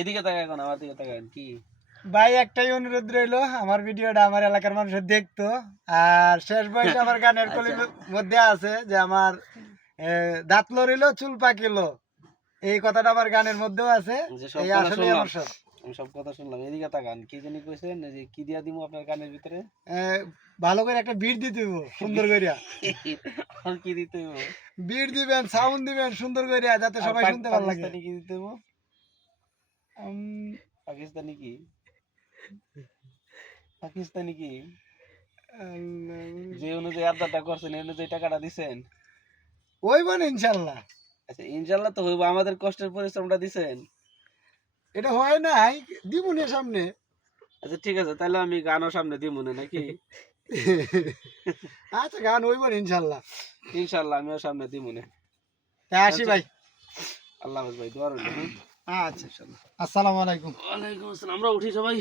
এদিকে তাকায়, এখন আমার দিকে তাকান। কি ভাই একটাই অনুরোধ রইলো, আমার ভিডিওটা আমার এলাকার মানুষের দেখতো। আর শেষ বয়সে আমার গানের কলির মধ্যে আছে যে আমার দাঁত লড়িলো চুল পাকিলো, এই কথাটা আমার গানের মধ্যেও আছে। যে সব এই কথা আসলে শুনলাম, আমার সব আমি সব কথা শুনলাম। এদিকে তাকান, কি জানি কইছেন যে কি দিয়া দিমু আপনার কানের ভিতরে? ভালো করে একটা বিট দিতে হইব সুন্দর করিয়া। আর কি দিতে হইব? বিট দিবেন, সাউন্ড দিবেন সুন্দর করিয়া, যাতে আর সবাই শুনতে ভালো লাগে। পাকিস্তানি কি দিতে হইব? উম, পাকিস্তানি কি? পাকিস্তানি কি? যে অনুযায়ী আবদারটা করছেন এই অনুযায়ী টাকাটা দিছেন? হইব না ইনশাল্লাহ। আচ্ছা ইনশাল্লাহ তো হইব, আমাদের কষ্টের পরিশ্রমটা দিছেন। এটা হয় নাই, দিব না সামনে। আচ্ছা ঠিক আছে, তাহলে আমি গানও সামনে দিব না নাকি? আচ্ছা গান হইব না ইনশাল্লাহ। ইনশাল্লাহ আমিও সামনে দিব না। তা আসি ভাই। আল্লাহ হাফেজ ভাই, দোয়া রইল। আচ্ছা, আসসালামু আলাইকুম। ওয়ালাইকুম আসসালাম। আমরা উঠি সবাই।